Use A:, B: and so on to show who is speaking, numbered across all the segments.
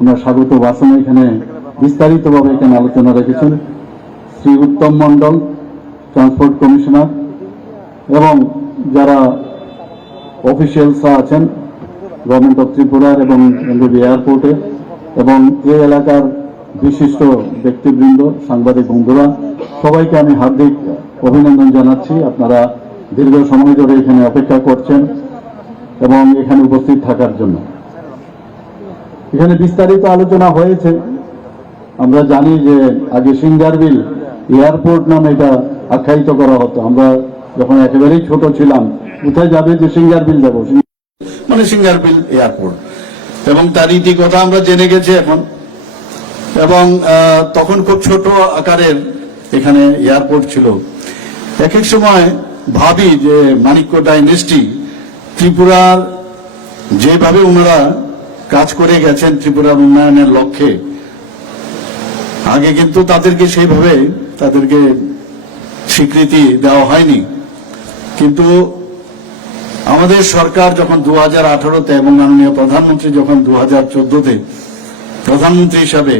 A: ওনার স্বাগত ভাষণ এখানে বিস্তারিতভাবে এখানে আলোচনা রেখেছেন শ্রী উত্তম মণ্ডল, ট্রান্সপোর্ট কমিশনার এবং যারা অফিসিয়ালসরা আছেন, গভর্নমেন্ট অফ ত্রিপুরার এবং এনডিবি এয়ারপোর্টে এবং এই এলাকার বিশিষ্ট ব্যক্তিবৃন্দ, সাংবাদিক বন্ধুরা, সবাইকে আমি হার্দিক অভিনন্দন জানাচ্ছি। আপনারা দীর্ঘ সময় ধরে এখানে অপেক্ষা করছেন এবং এখানে উপস্থিত থাকার জন্য। এখানে বিস্তারিত আলোচনা হয়েছে। আমরা জানি যে আগে সিঙ্গারবিল এয়ারপোর্ট নামে এটা আখ্যায়িত করা হতো। আমরা যখন একেবারেই ছোট ছিলাম, কোথায় যাবে যে সিঙ্গারবিল যাব? মানে সিঙ্গারবিল এয়ারপোর্ট। এবং তার কথা আমরা জেনে গেছি এখন। এবং তখন খুব ছোট আকারের এখানে এয়ারপোর্ট ছিল। এক এক সময় ভাবি যে মানিক্য ডাইনেস্টি ত্রিপুরার যেভাবে ওনারা কাজ করে গেছেন ত্রিপুরার উন্নয়নের লক্ষ্যে। আগে কিন্তু তাদেরকে সেইভাবে তাদেরকে স্বীকৃতি দেওয়া হয়নি। কিন্তু আমাদের সরকার যখন দু হাজার আঠারোতে এবং মাননীয় প্রধানমন্ত্রী যখন দু হাজার চোদ্দতে প্রধানমন্ত্রী হিসাবে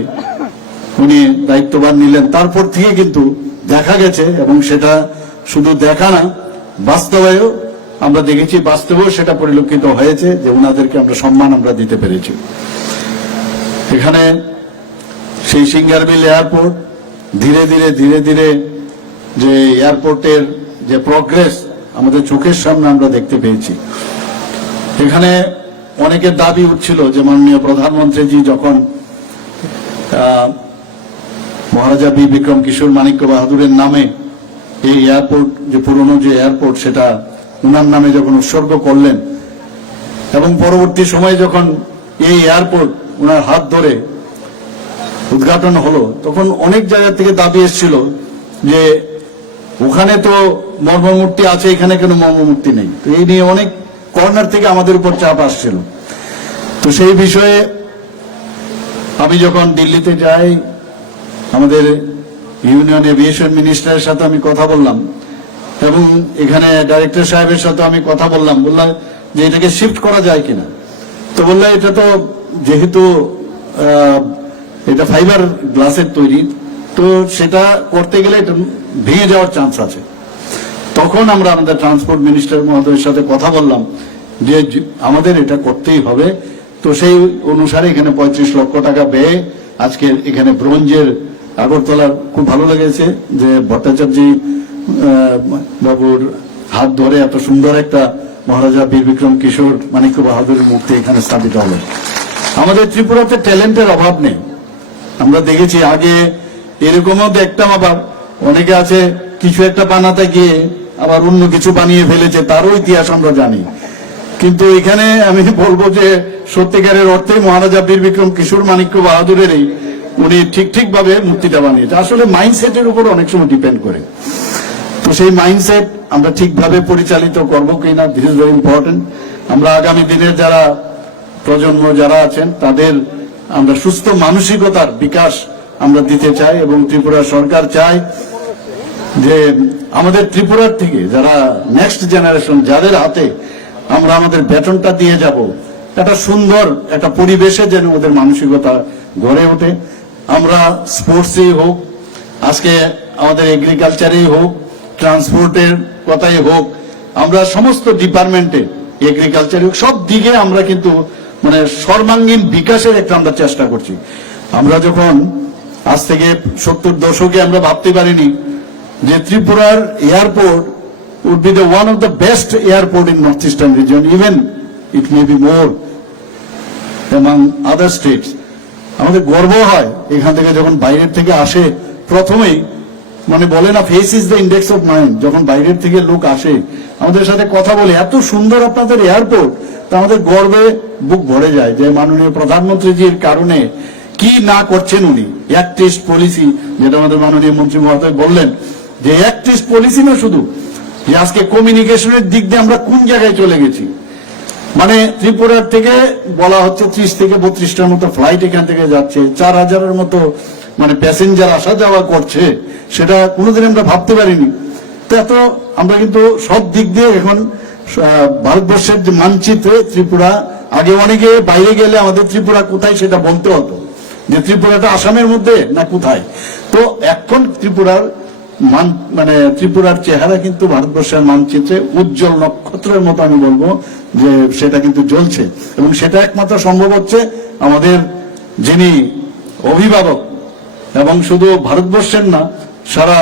A: উনি দায়িত্বভার নিলেন, তারপর থেকে কিন্তু দেখা গেছে এবং সেটা শুধু দেখা না বাস্তবেও আমরা দেখেছি বাস্তবেও সেটা পরিলক্ষিত হয়েছে যে ওনাদেরকে আমরা সম্মান আমরা দিতে পেরেছি। এখানে সেই সিঙ্গারবিল এয়ারপোর্ট ধীরে ধীরে ধীরে ধীরে যে এয়ারপোর্টের যে প্রগ্রেস আমাদের চোখের সামনে আমরা দেখতে পেয়েছি। এখানে অনেকের দাবি উঠছিল যে মাননীয় প্রধানমন্ত্রীজি যখন মহারাজা বি বিক্রম কিশোর মানিক্য বাহাদুরের নামে এই এয়ারপোর্ট, যে পুরনো যে এয়ারপোর্ট, সেটা উনার নামে যখন উৎসর্গ করলেন, এবং পরবর্তী সময়ে যখন এই এয়ারপোর্ট উনার হাত ধরে উদ্ঘাটন হলো, তখন অনেক জায়গা থেকে দাবি এসেছিল যে, ওখানে তো মর্মমূর্তি আছে, এখানে কেন মর্মমূর্তি নেই। তো এই নিয়ে অনেক কর্নার থেকে আমাদের উপর চাপ আসছিল। তো সেই বিষয়ে আমি যখন দিল্লিতে যাই, আমাদের ইউনিয়ন এভিয়েশন মিনিস্টারের সাথে আমি কথা বললাম এবং এখানে ডাইরেক্টর সাহেবের সাথে আমি কথা বললাম। বললাম যে এটাকে শিফট করা যায় কিনা। তো বলল, এটা তো যেহেতু এটা ফাইবার গ্লাসের তৈরি, তো সেটা করতে গেলে এটা ভেঙে যাওয়ার চান্স আছে। তখন আমরা আমাদের ট্রান্সপোর্ট মিনিস্টার মহোদয়ের সাথে কথা বললাম যে আমাদের এটা করতেই হবে। তো সেই অনুসারে এখানে পঁয়ত্রিশ লক্ষ টাকা ব্যয়ে আজকে এখানে ব্রোঞ্জের আগরতলার খুব ভালো লেগেছে যে ভট্টাচার্য বাবুর হাত ধরে এত সুন্দর একটা মহারাজা বীর বিক্রম কিশোর মানিক্য বাহাদুরের মূর্তি এখানে স্থাপিত হলো আমাদের ত্রিপুরাতে ট্যালেন্টের অভাব নেই। আমরা দেখেছি আগে এরকমও দেখতাম আবার অনেকে আছে, কিছু একটা বানাতে গিয়ে আবার অন্য কিছু বানিয়ে ফেলেছে, তারও ইতিহাস আমরা জানি। কিন্তু এখানে আমি বলব যে সত্যিকারের অর্থে মহারাজা বীর বিক্রম কিশোর মানিক্য বাহাদুরেরই উনি ঠিক ঠিক ভাবে মূর্তিটা বানিয়েছে। আসলে মাইন্ডসেটের উপর অনেক সময় ডিপেন্ড করে। তো সেই মাইন্ডসেট আমরা ঠিকভাবে পরিচালিত করব কিনা দিস ইজ ভেরি ইম্পর্টেন্ট আমরা আগামী দিনের যারা প্রজন্ম যারা আছেন, তাদের আমরা সুস্থ মানসিকতার বিকাশ আমরা দিতে চাই এবং ত্রিপুরা সরকার চায় যে আমাদের ত্রিপুরার থেকে যারা নেক্সট জেনারেশন যাদের হাতে আমরা আমাদের বেতনটা দিয়ে যাব, একটা সুন্দর একটা পরিবেশে যেন ওদের মানসিকতা গড়ে ওঠে। আমরা স্পোর্টসেই হোক, আজকে আমাদের এগ্রিকালচারেই হোক ট্রান্সপোর্টের কথাই হোক, আমরা সমস্ত ডিপার্টমেন্টে এগ্রিকালচার হোক, সব দিকে আমরা কিন্তু মানে সর্বাঙ্গীন বিকাশের একটা আমরা চেষ্টা করছি। আমরা যখন আজ থেকে সত্তর দশকে আমরা ভাবতে পারিনি যে ত্রিপুরার airport would be the one of the best airport in northeastern region, even it may be more among other states. আমাদের গর্ব হয় এখান থেকে যখন বাইরের থেকে আসে প্রথমেই মানে বলে না face is the index of mind যখন বাইরের থেকে লোক আসে, আমাদের সাথে কথা বলে, এত সুন্দর আপনাদের এয়ারপোর্ট তা আমাদের গর্বে বুক ভরে যায় যে মাননীয় প্রধানমন্ত্রীজির কারণে কি না করছেন উনি। অ্যাক্টিস্ট পলিসি যেটা আমাদের মাননীয় মন্ত্রী মহোদয় বললেন, যে অ্যাক্টিস্ট পলিসি না শুধু, যে আজকে কমিউনিকেশনের দিক দিয়ে আমরা কোন জায়গায় চলে গেছি। মানে ত্রিপুরার থেকে বলা হচ্ছে ত্রিশ থেকে বত্রিশটার মতো ফ্লাইট এখান থেকে যাচ্ছে, চার হাজারের মতো মানে প্যাসেঞ্জার আসা যাওয়া করছে, সেটা কোনোদিন আমরা ভাবতে পারিনি। তো এত, আমরা কিন্তু সব দিক দিয়ে এখন ভারতবর্ষের যে মানচিত্রে ত্রিপুরা,
B: আগে অনেকে বাইরে গেলে আমাদের ত্রিপুরা কোথায় সেটা বলতে হতো, যে ত্রিপুরাটা আসামের মধ্যে না কোথায়। তো এখন ত্রিপুরার মান মানে ত্রিপুরার চেহারা কিন্তু ভারতবর্ষের মানচিত্রে উজ্জ্বল নক্ষত্রের মতো আমি বলব, যে সেটা কিন্তু জ্বলছে। এবং সেটা একমাত্র সম্ভব হচ্ছে আমাদের যিনি অভিভাবক এবং শুধু ভারতবর্ষের না, সারা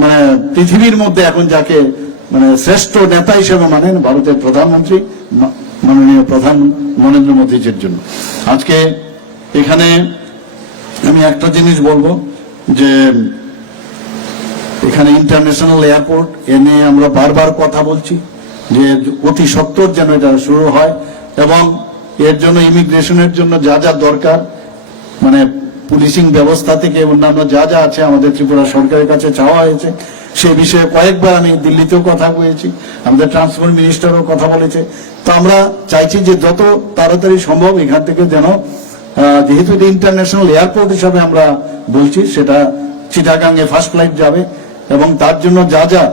B: মানে পৃথিবীর মধ্যে এখন যাকে মানে শ্রেষ্ঠ নেতা হিসেবে মানেন ভারতের প্রধানমন্ত্রী মাননীয় প্রধান নরেন্দ্র মোদীজির জন্য। আজকে এখানে আমি একটা জিনিস বলব যে, এখানে ইন্টারন্যাশনাল এয়ারপোর্ট, এ নিয়ে আমরা বারবার কথা বলছি যে, অতি সত্তর যেন এটা শুরু হয় এবং এর জন্য ইমিগ্রেশনের জন্য যা যা দরকার মানে পুলিশিং ব্যবস্থা থেকে অন্যান্য যা যা আছে আমাদের ত্রিপুরা সরকারের কাছে চাওয়া হয়েছে, সে বিষয়ে কয়েকবার আমি দিল্লিতেও কথা বলেছি, আমাদের ট্রান্সপোর্ট মিনিস্টারও কথা বলেছে। তো আমরা চাইছি যে যত তাড়াতাড়ি সম্ভব এখান থেকে যেন যেহেতু এটা ইন্টারন্যাশনাল এয়ারপোর্ট হিসাবে আমরা বলছি, সেটা চিটাগাঙ্গে ফার্স্ট ফ্লাইট যাবে এবং তার জন্য যা যা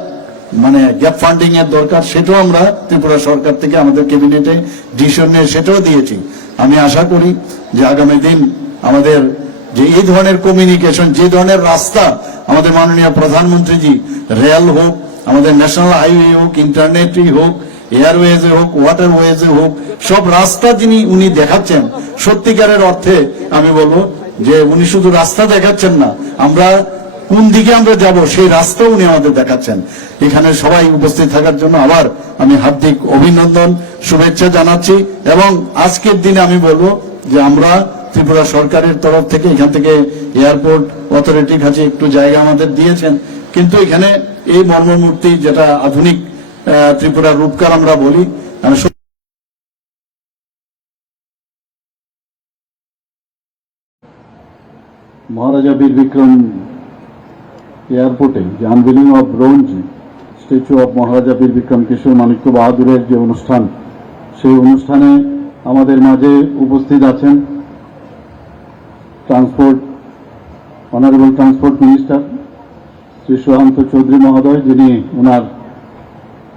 B: মানে গ্যাপ ফান্ডিং এর দরকার, সেটাও আমরা ত্রিপুরা সরকার থেকে আমাদের ক্যাবিনেটে ডিসিশন নিয়ে সেটাও দিয়েছি। আমি আশা করি যে আগামী দিন আমাদের যে এই ধরনের কমিউনিকেশন যে ধরনের রাস্তা আমাদের মাননীয় প্রধানমন্ত্রীজি রেল হোক, আমাদের ন্যাশনাল হাইওয়ে হোক ইন্টারনেটই হোক এয়ারওয়েজে হোক ওয়াটারওয়েজে হোক, সব রাস্তা যিনি উনি দেখাচ্ছেন, সত্যিকারের অর্থে আমি বলব যে উনি শুধু রাস্তা দেখাচ্ছেন না, আমরা কোন দিকে আমরা যাব সেই রাস্তা উনি আমাদের দেখাচ্ছেন। এখানে সবাই উপস্থিত থাকার জন্য আবার আমি হার্দিক অভিনন্দন, শুভেচ্ছা জানাচ্ছি এবং আজকের দিনে আমি বলব যে আমরা ত্রিপুরা সরকারের তরফ থেকে এখান থেকে এয়ারপোর্ট অথরিটির কাছে একটু জায়গা আমাদের দিয়েছেন। কিন্তু এখানে এই মর্মমূর্তি যেটা আধুনিক ত্রিপুরার রূপকার আমরা বলি
A: মহারাজা বীর বিক্রম এয়ারপোর্টে যে unveiling of bronze, statue of Maharaja Bir Bikram Kishore Manikya বাহাদুরের যে অনুষ্ঠান, সেই অনুষ্ঠানে আমাদের মাঝে উপস্থিত আছেন transport, honourable transport minister Shri Sushanta Chowdhury মহোদয়, যিনি ওনার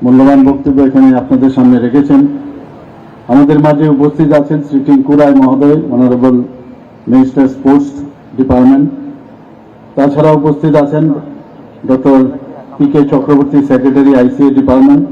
A: মূল্যবান বক্তব্য এখানে আপনাদের সামনে রেখেছেন। আমাদের মাঝে উপস্থিত আছেন শ্রী টিঙ্কু রায় মহোদয়, অনারেবল মিনিস্টার স্পোর্টস ডিপার্টমেন্ট। তাছাড়া উপস্থিত আছেন doctor P K Chakraborty, secretary ICA department.